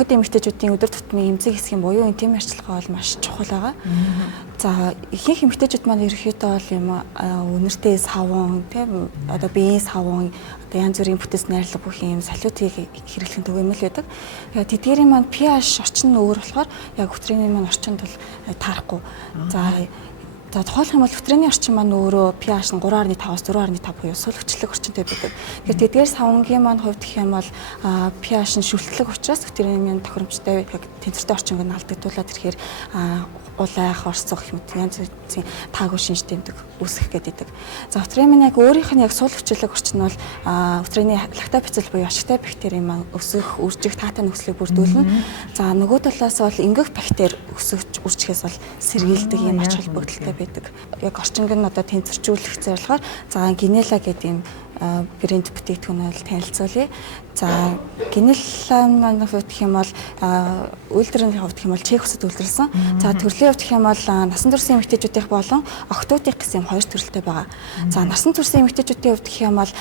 охид эмэгтэйчүүдийн өдөр тутмын эмзэг хэсгийн буюу интим арчилгаа бол маш чухал байгаа. За ихэнх эмэгтэйчүүд маань ерөөхдөө бол юм үнэртэй савн тийм одоо биеийн савн одоо янз бүрийн бүтэц найрлага бүх юм солиотыг хэрэглэх төгөөмөл байдаг. Тэгээд тэдгээрийн маань pH орчин нь өөр болохоор яг өтрийн маань орчинд бол таарахгүй. За тухайлх юм бол өтрийн орчин маань өөрөө pH нь 3.5-аас 4.5 буюу сул хүчлэг орчинтой байдаг. Тэгэхээр тэдгээр савнгийн маань хувьд гэх юм бол pH нь шүлтлэг учраас өтрийн маань тохиромжтой яг тэнцвэртэй орчинг нь алдагдуулаад ирэхээр улайх, орцох юм янз бүрийн таагүй шинж тэмдэг үүсгэх гэдэг. За өтрийн маань яг өөрийнх нь яг сул хүчлэг орчин нь бол өтрийн лактобацил буюу ашигтай бактери маань өсөх, үржих, таатай нөхцөлийг бүрдүүлнэ. За нөгөө талаас бол ингэх бактери өсөж, үржихээс бол сэргийлдэг юм ач холбогдолтой байдаг. Яг орчинг нь одоо тэнцвэржүүлэх зорилгоор за генела гэдэг юм брэнд бүтээгдэхүүнээр танилцуулъя. За генела маань хувьд гэх юм бол үйлдвэрийн хувьд гэх юм бол Чех улсад үйлдвэрлэсэн. За төрлийн хувьд гэх юм бол насан туршийн эмэгтэйчүүдийнх болон охтуудынх гэсэн юм хоёр төрөлтэй байгаа. За насан туршийн эмэгтэйчүүдийн хувьд гэх юм бол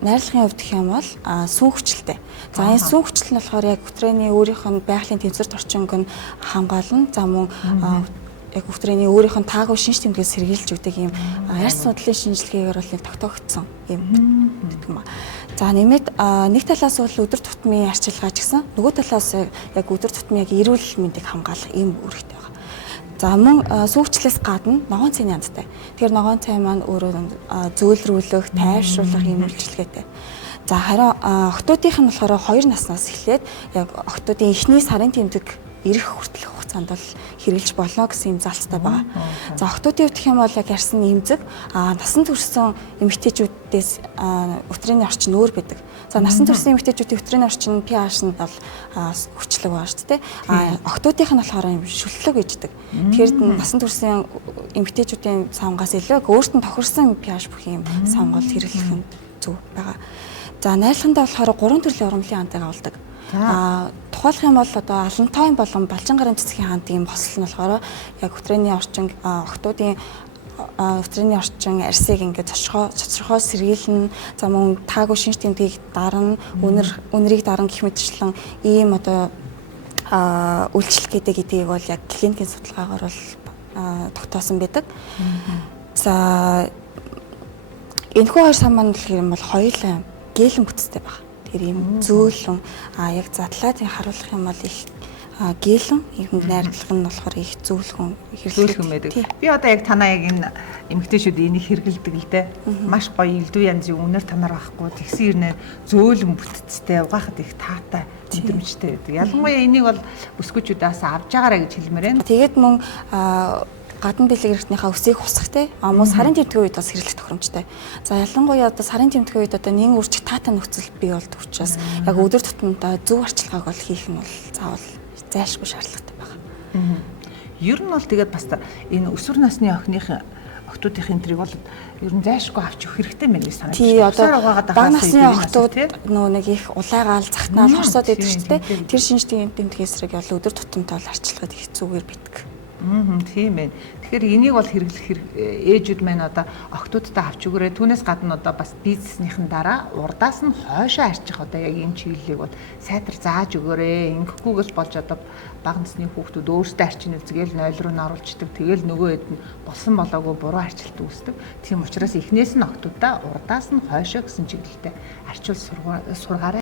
найрлагын хувьд гэх юм бол сүн хүчлэлтэй. За энэ сүн хүчлэл нь болохоор яг өтрээний өөрийнх нь байгалийн тэнцвэрт орчинг нь хамгаална. За мөн яг өтрээний өөрийнх нь таагүй шинж тэмдгээс сэргийлж өгдөг юм арьс судлалын шинжилгээгээр бол тогтоогдсон юм гэдэг юм. За нэмээд нэг талаас бол өдөр тутмын арчилгаа ч гэсэн нөгөө талаас яг өдөр тутмын яг эрүүл мэндийг хамгаалах юм үүрэгтэй байна. За мөн сүүгчлээс гадна ногоон цайны янзтай. Тэгэхээр ногоон цай маань өөрөө зөөлрүүлэх, тайвшруулах юм үйлчилгээтэй. За харин охтуудынх нь болохоор 2 наснаас эхлээд яг охтуудын эхний сарын тэмдэг ирэх хүртэлх хугацаанд бол хэрэгжилж болно гэсэн юм залцтай байгаа. За охтуудын хувьд гэх юм бол яг ярьсан эмзэг насан туршсан эмэгтэйчүүдээс өтрийн орчин өөр байдаг. За насан туршсан эмэгтэйчүүдийн өтрийн орчин pH нь бол хүчлэг байгаа шүү дээ. Охтуудынх нь болохоор юм шүлтлэг ээждэг. Тэгэхээр насан туршсан эмэгтэйчүүдийн савнгаас илүү өөрт нь тохирсон pH бүх юм савнгол хэрэглэх нь зөв байгаа. За найрлагандаа болохоор 3 төрлийн урамлын хантайг авалдаг. Тухайлх юм бол одоо алантайн болон балжин гарын цэцгийн хаант ийм хосол нь болохоор яг өтрээний орчин охтуудын өтрээний орчин арьсыг ингээд цоцрохоо сэргийлнэ. За мөн таагүй шинж тэмдгийг дарна, үнэрийг дарна гэх мэтчлэн ийм одоо үйлчлэл гэдгийг бол яг клиникийн судалгаагаар бол тогтоосон байдаг. За энэхүү хоёр сав маань гэх юм бол хоёулаа гэлэн бүтцтэй байна. Тэр юм зөөлөн яг задлаад харуулах юм бол их гэлэн юм найрлах нь болохоор их зөөлхөн хэрэглэх юм байдаг. Би одоо яг танаа яг энэ эмэгтэйчүүд энийг хэрэгэлдэг л дээ. Маш гоё элдв янзын үнээр танаар байхгүй тэгсэн ирнэ зөөлөн бүтцтэй угаахад их таатай мэдрэмжтэй байдаг. Ялангуяа энийг бол бүсгүүчүүдээс авж байгаарэ гэж хэлмээр байна. Тэгээд мөн гадна бэлэг эрхтнийхээ өсийг хусах те мөн сарын тэмдгийн үед бас хэрэглэх тохиромжтой. За ялангуяа одоо сарын тэмдгийн үед одоо нэг үржих таатай нөхцөл бий болдог учраас яг өдөр тутамдаа зөв арчилгааг бол хийх нь бол заавал зайлшгүй шаардлагатай байна. Ер нь бол тэгээд бас энэ өсвөр насны охтуудын энтрийг бол ер нь зайлшгүй авч өгөх хэрэгтэй мэн гэж санагдаж байна. Тий одоо бага насны охтууд нөө нэг их улайгаал захтнаал хорсоод идэг ч те тэр шинж тэмдгийн эсрэг бол өдөр тутамдаа бол арчилгаад их зүгээр битгэх. Тийм ээ. Тэгэхээр энийг бол хэрэглэх ээжүүд маань одоо охтуудтай авч өгөөрэй. Түүнээс гадна одоо бас бизнеснийхэн дараа урдаас нь хойшоо арчих одоо яг энэ чиглэлийг бол сайтар зааж өгөөрэй. Ингэхгүйгээс болж одоо бага насны хүүхдүүд өөрсдөө арчин үзгээл 0 руу оруулцдаг. Тэгэл нөгөө хэд нь болсон болоогүй буруу арчилт үүсдэг. Тийм учраас эхнээс нь охтуудаа урдаас нь хойшоо гэсэн чиглэлтэй арчил сургаарай.